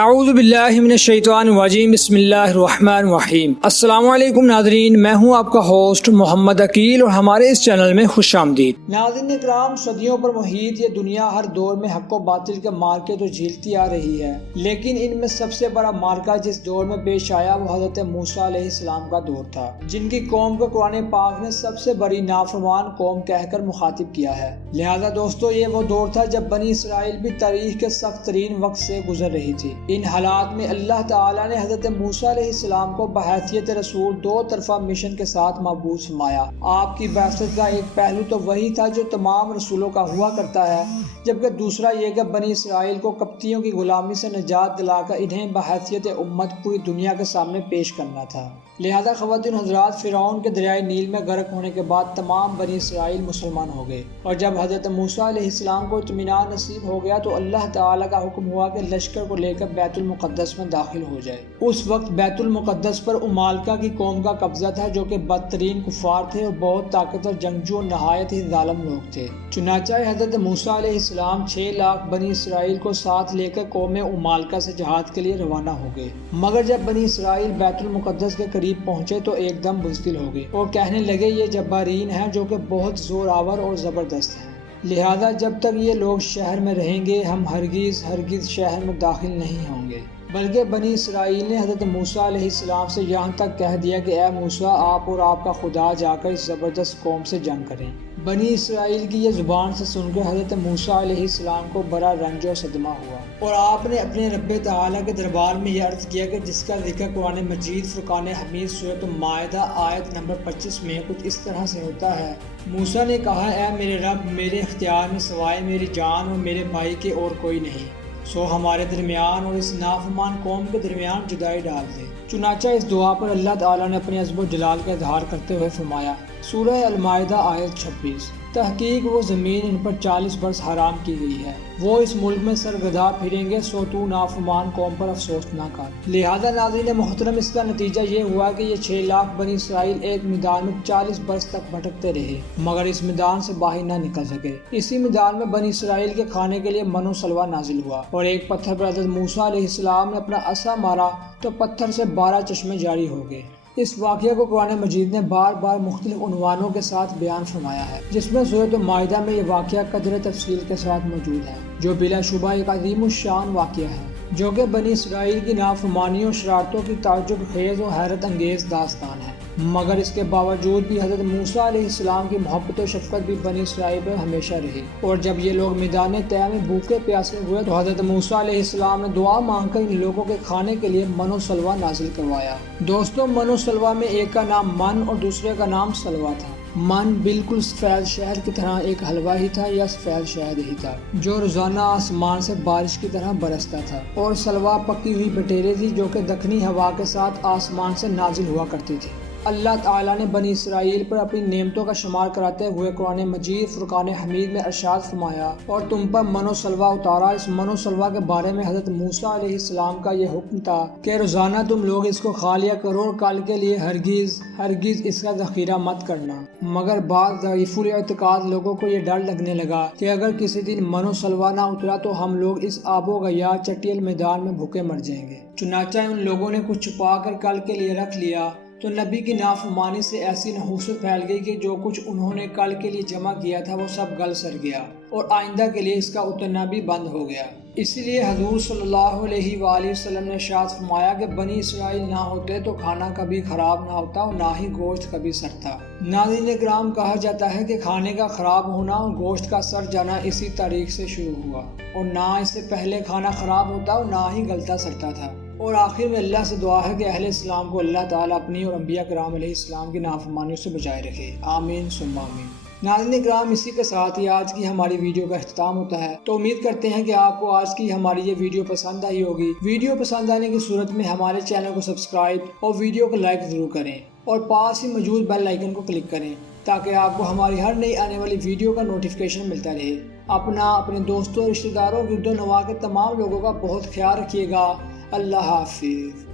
اعوذ باللہ من الشیطان الرجیم، بسم اللہ الرحمن الرحیم۔ السلام علیکم ناظرین، میں ہوں آپ کا ہوسٹ محمد عقیل اور ہمارے اس چینل میں خوش آمدید۔ ناظرین اکرام، صدیوں پر محیط یہ دنیا ہر دور میں حق و باطل کے مارکے تو جھیلتی آ رہی ہے، لیکن ان میں سب سے بڑا مارکا جس دور میں پیش آیا وہ حضرت موسیٰ علیہ السلام کا دور تھا، جن کی قوم کو قرآن پاک نے سب سے بڑی نافرمان قوم کہہ کر مخاطب کیا ہے۔ لہذا دوستو، یہ وہ دور تھا جب بنی اسرائیل بھی تاریخ کے سخت ترین وقت سے گزر رہی تھی۔ ان حالات میں اللہ تعالیٰ نے حضرت موسیٰ علیہ السلام کو بحیثیت رسول دو طرفہ مشن کے ساتھ مبعوث فرمایا۔ آپ کی بعثت کا ایک پہلو تو وہی تھا جو تمام رسولوں کا ہوا کرتا ہے، جبکہ دوسرا یہ کہ بنی اسرائیل کو قبطیوں کی غلامی سے نجات دلا کر انہیں بحیثیت امت پوری دنیا کے سامنے پیش کرنا تھا۔ لہذا خواتین حضرات، فرعون کے دریائے نیل میں غرق ہونے کے بعد تمام بنی اسرائیل مسلمان ہو گئے، اور جب حضرت موسیٰ علیہ السلام کو اطمینان نصیب ہو گیا تو اللہ تعالیٰ کا حکم ہوا کہ لشکر کو لے کر بیت المقدس میں داخل ہو جائے۔ اس وقت بیت المقدس پر امالکہ کی قوم کا قبضہ تھا، جو کہ بدترین کفار تھے اور بہت طاقتور جنگجو اور نہایت ہی ظالم لوگ تھے۔ چنانچہ حضرت موسیٰ علیہ السلام 6 لاکھ بنی اسرائیل کو ساتھ لے کر قوم امالکہ سے جہاد کے لیے روانہ ہو گئے، مگر جب بنی اسرائیل بیت المقدس کے قریب پہنچے تو ایک دم بزدل ہو گئے اور کہنے لگے یہ جبارین ہیں جو کہ بہت زور آور اور زبردست ہیں، لہذا جب تک یہ لوگ شہر میں رہیں گے ہم ہرگز شہر میں داخل نہیں ہوں گے۔ بلکہ بنی اسرائیل نے حضرت موسیٰ علیہ السلام سے یہاں تک کہہ دیا کہ اے موسیٰ، آپ اور آپ کا خدا جا کر اس زبردست قوم سے جنگ کریں۔ بنی اسرائیل کی یہ زبان سے سن کر حضرت موسیٰ علیہ السلام کو بڑا رنج و صدمہ ہوا، اور آپ نے اپنے رب تعالیٰ کے دربار میں یہ عرض کیا کہ جس کا ذکر قرآن مجید فرقان حمید سورۃ المائدہ آیت نمبر 25 میں کچھ اس طرح سے ہوتا ہے۔ موسیٰ نے کہا، اے میرے رب، میرے اختیار میں سوائے میری جان اور میرے بھائی کے اور کوئی نہیں، سو ہمارے درمیان اور اس نافرمان قوم کے درمیان جدائی ڈال دے۔ چنانچہ اس دعا پر اللہ تعالیٰ نے اپنے عزم و جلال کا اظہار کرتے ہوئے فرمایا، سورہ المائدہ آیت 26، تحقیق وہ زمین ان پر 40 برس حرام کی گئی ہے، وہ اس ملک میں سرگردہ پھریں گے، سو تو نافرمان قوم پر افسوس نہ کر۔ لہذا ناظرین محترم، اس کا نتیجہ یہ ہوا کہ یہ 6 لاکھ بنی اسرائیل ایک میدان میں 40 برس تک بھٹکتے رہے، مگر اس میدان سے باہر نہ نکل سکے۔ اسی میدان میں بنی اسرائیل کے کھانے کے لیے من و سلوہ نازل ہوا، اور ایک پتھر پر حضرت موسیٰ علیہ السلام نے اپنا عصا مارا تو پتھر سے 12 چشمے جاری ہو گئے۔ اس واقعہ کو قرآن مجید نے بار بار مختلف عنوانوں کے ساتھ بیان فرمایا ہے، جس میں سورۃ المائدہ میں یہ واقعہ قدر تفصیل کے ساتھ موجود ہے، جو بلا شبہ ایک عظیم الشان واقعہ ہے، جو کہ بنی اسرائیل کی نافرمانیوں اور شرارتوں کی تعجب خیز اور حیرت انگیز داستان ہے۔ مگر اس کے باوجود بھی حضرت موسیٰ علیہ السلام کی محبت و شفقت بھی بنی اسرائیل پر ہمیشہ رہی، اور جب یہ لوگ میدان طے میں بھوکے پیاسے ہوئے تو حضرت موسیٰ علیہ السلام نے دعا مانگ کر ان لوگوں کے کھانے کے لیے من و سلوہ نازل کروایا۔ دوستوں، من و سلوہ میں ایک کا نام من اور دوسرے کا نام سلوہ تھا۔ من بالکل سفید شہد کی طرح ایک حلوہ ہی تھا یا سفید شہد ہی تھا، جو روزانہ آسمان سے بارش کی طرح برستا تھا، اور سلوہ پکی ہوئی بٹیرے تھی جو کہ دکنی ہوا کے ساتھ آسمان سے نازل ہوا کرتی تھی۔ اللہ تعالیٰ نے بنی اسرائیل پر اپنی نعمتوں کا شمار کراتے ہوئے قرآن مجید فرقان حمید میں ارشاد فرمایا، اور تم پر من و سلوہ اتارا۔ اس من و سلوہ کے بارے میں حضرت موسیٰ علیہ السلام کا یہ حکم تھا کہ روزانہ تم لوگ اس کو کھا لیا کرو اور کل کے لیے ہرگز اس کا ذخیرہ مت کرنا۔ مگر بعض ضعیف الاعتقاد لوگوں کو یہ ڈر لگنے لگا کہ اگر کسی دن من و سلوہ نہ اترا تو ہم لوگ اس آب و گیا چٹیل میدان میں بھوکے مر جائیں گے۔ چنانچہ ان لوگوں نے کچھ چھپا کر کل کے لیے رکھ لیا، تو نبی کی نافرمانی سے ایسی نحوست پھیل گئی کہ جو کچھ انہوں نے کل کے لیے جمع کیا تھا وہ سب گل سڑ گیا، اور آئندہ کے لیے اس کا اترنا بھی بند ہو گیا۔ اسی لیے حضور صلی اللہ علیہ وآلہ وسلم نے ارشاد فرمایا کہ بنی اسرائیل نہ ہوتے تو کھانا کبھی خراب نہ ہوتا اور نہ ہی گوشت کبھی سڑتا۔ ناظرین اکرام، کہا جاتا ہے کہ کھانے کا خراب ہونا اور گوشت کا سڑ جانا اسی تاریخ سے شروع ہوا، اور نہ اس سے پہلے کھانا خراب ہوتا اور نہ ہی گلتا سڑتا تھا۔ اور آخر میں اللہ سے دعا ہے کہ اہل اسلام کو اللہ تعالیٰ اپنی اور انبیاء کرام علیہ السلام کی نافرمانیوں سے بچائے رکھے، آمین ثم آمین۔ ناظرین اکرام، اسی کے ساتھ ہی آج کی ہماری ویڈیو کا اختتام ہوتا ہے، تو امید کرتے ہیں کہ آپ کو آج کی ہماری یہ ویڈیو پسند آئی ہوگی۔ ویڈیو پسند آنے کی صورت میں ہمارے چینل کو سبسکرائب اور ویڈیو کو لائک ضرور کریں، اور پاس ہی موجود بیل آئیکن کو کلک کریں تاکہ آپ کو ہماری ہر نئی آنے والی ویڈیو کا نوٹیفیکیشن ملتا رہے۔ اپنے دوستوں، رشتہ داروں، گرد و نواح کے تمام لوگوں کا بہت خیال رکھیے گا۔ اللہ حافظ۔